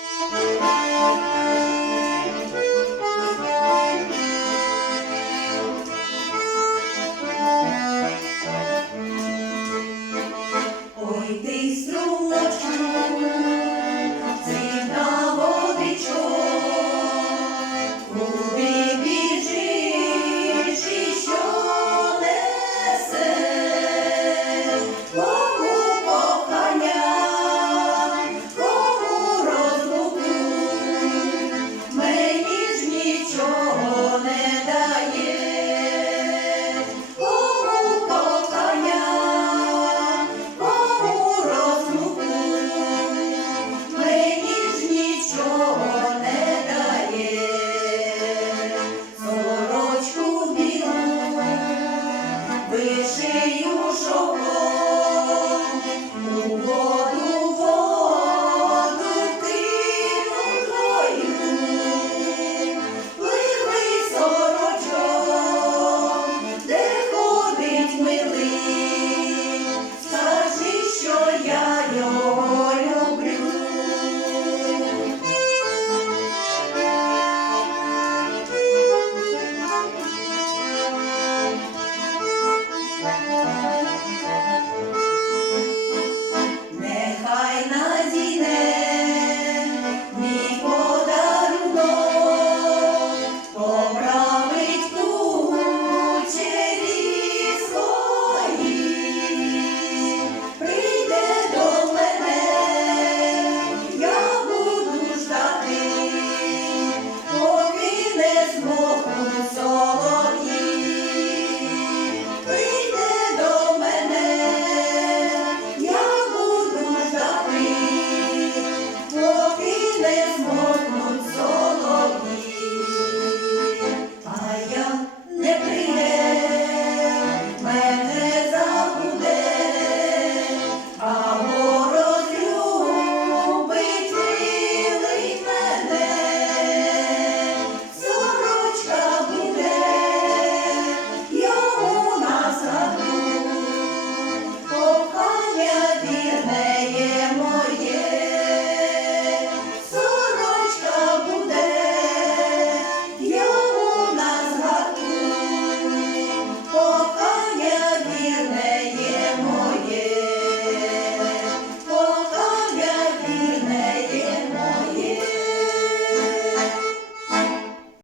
Música вишию шовком, у